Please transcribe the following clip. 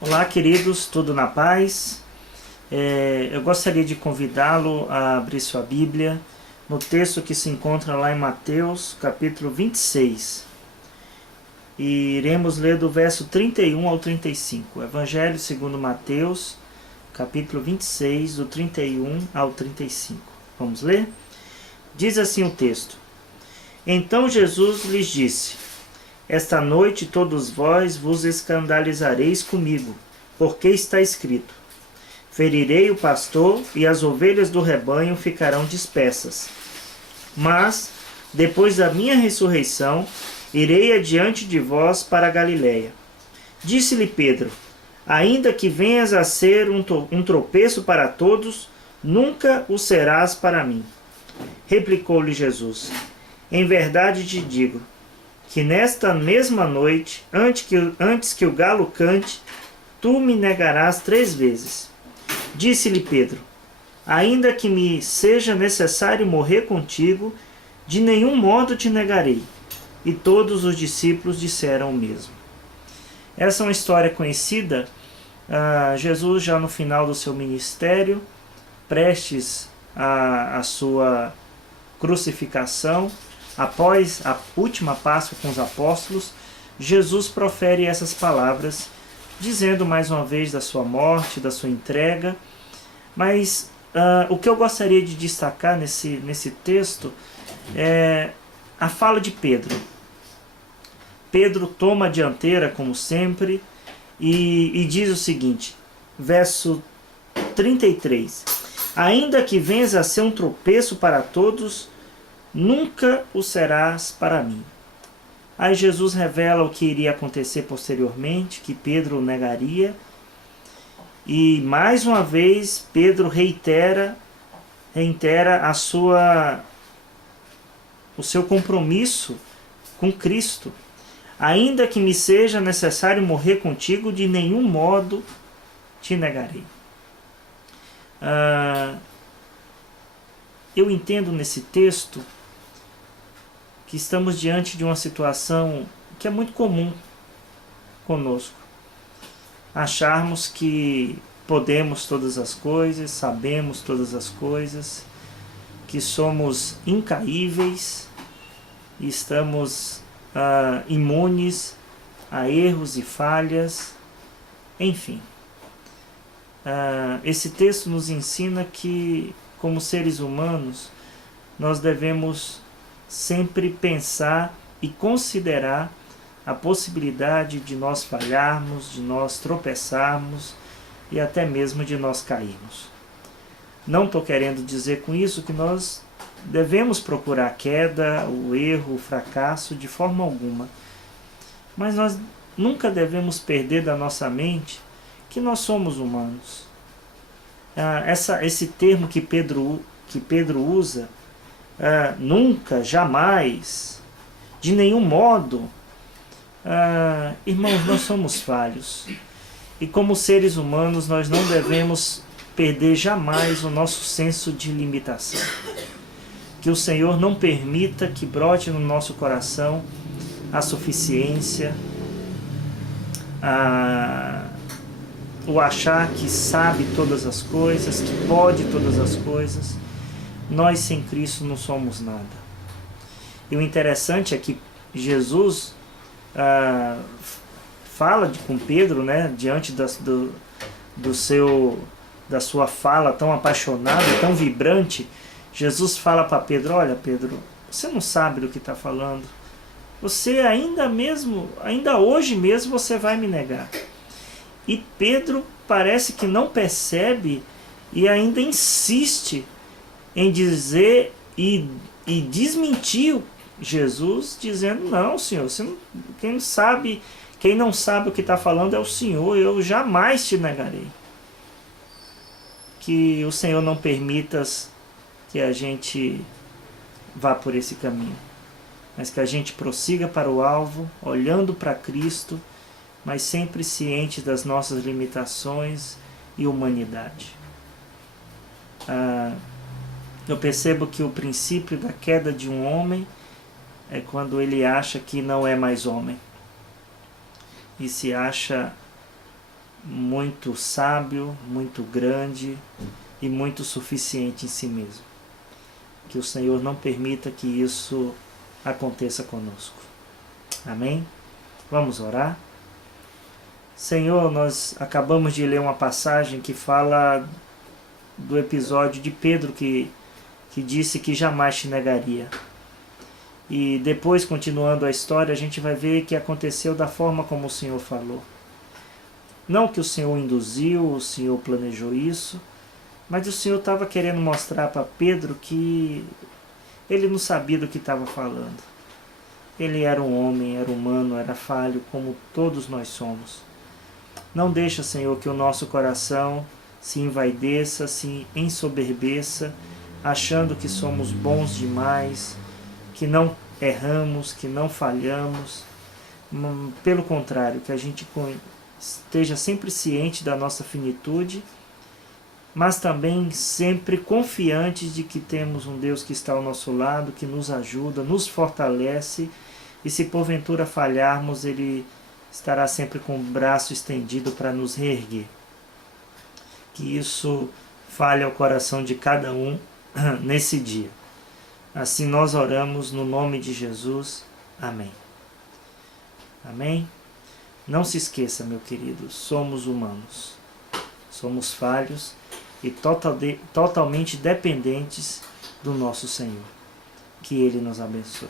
Olá, queridos, tudo na paz? Eu gostaria de convidá-lo a abrir sua Bíblia no texto que se encontra lá em Mateus, capítulo 26. E iremos ler do verso 31 ao 35. Evangelho segundo Mateus, capítulo 26, do 31 ao 35. Vamos ler? Diz assim o texto: Então Jesus lhes disse: Esta noite todos vós vos escandalizareis comigo, porque está escrito: Ferirei o pastor e as ovelhas do rebanho ficarão dispersas. Mas, depois da minha ressurreição, irei adiante de vós para a Galiléia. Disse-lhe Pedro: Ainda que venhas a ser um tropeço para todos, nunca o serás para mim. Replicou-lhe Jesus: Em verdade te digo, que nesta mesma noite, antes que o galo cante, tu me negarás 3 vezes. Disse-lhe Pedro: Ainda que me seja necessário morrer contigo, de nenhum modo te negarei. E todos os discípulos disseram o mesmo. Essa é uma história conhecida. Jesus, já no final do seu ministério, prestes à sua crucificação, após a última Páscoa com os apóstolos, Jesus profere essas palavras, dizendo mais uma vez da sua morte, da sua entrega. Mas o que eu gostaria de destacar nesse texto é a fala de Pedro. Pedro toma a dianteira, como sempre, e diz o seguinte, verso 33: Ainda que venhas a ser um tropeço para todos, nunca o serás para mim. Aí Jesus revela o que iria acontecer posteriormente, que Pedro o negaria. E mais uma vez Pedro reitera o seu compromisso com Cristo. Ainda que me seja necessário morrer contigo, de nenhum modo te negarei. Eu entendo nesse texto que estamos diante de uma situação que é muito comum conosco. Acharmos que podemos todas as coisas, sabemos todas as coisas, que somos incaíveis e estamos imunes a erros e falhas, enfim. Esse texto nos ensina que, como seres humanos, nós devemos sempre pensar e considerar a possibilidade de nós falharmos, de nós tropeçarmos e até mesmo de nós cairmos. Não estou querendo dizer com isso que nós devemos procurar a queda, o erro, o fracasso de forma alguma. Mas nós nunca devemos perder da nossa mente que nós somos humanos. Esse termo que Pedro usa, nunca, jamais, de nenhum modo, irmãos, nós somos falhos. E como seres humanos nós não devemos perder jamais o nosso senso de limitação. Que o Senhor não permita que brote no nosso coração a suficiência, o achar que sabe todas as coisas, que pode todas as coisas. Nós sem Cristo não somos nada. E o interessante é que Jesus fala com Pedro, né, diante da sua fala tão apaixonada, tão vibrante. Jesus fala para Pedro: Olha, Pedro, você não sabe do que está falando. Você ainda hoje mesmo você vai me negar. E Pedro parece que não percebe e ainda insiste em dizer e desmentir Jesus, dizendo: Não, Senhor, quem não sabe o que está falando é o Senhor, eu jamais te negarei. Que o Senhor não permita que a gente vá por esse caminho, mas que a gente prossiga para o alvo, olhando para Cristo, mas sempre ciente das nossas limitações e humanidade. Eu percebo que o princípio da queda de um homem é quando ele acha que não é mais homem e se acha muito sábio, muito grande e muito suficiente em si mesmo. Que o Senhor não permita que isso aconteça conosco. Amém? Vamos orar? Senhor, nós acabamos de ler uma passagem que fala do episódio de Pedro que disse que jamais te negaria. E depois, continuando a história, a gente vai ver que aconteceu da forma como o Senhor falou. Não que o Senhor induziu, o Senhor planejou isso, mas o Senhor estava querendo mostrar para Pedro que ele não sabia do que estava falando. Ele era um homem, era humano, era falho, como todos nós somos. Não deixa, Senhor, que o nosso coração se envaideça, se ensoberbeça, achando que somos bons demais, que não erramos, que não falhamos. Pelo contrário, que a gente esteja sempre ciente da nossa finitude, mas também sempre confiantes de que temos um Deus que está ao nosso lado, que nos ajuda, nos fortalece, e se porventura falharmos, Ele estará sempre com o braço estendido para nos reerguer. Que isso fale ao coração de cada um nesse dia. Assim nós oramos no nome de Jesus. Amém. Amém? Não se esqueça, meu querido, somos humanos. Somos falhos e totalmente dependentes do nosso Senhor. Que Ele nos abençoe.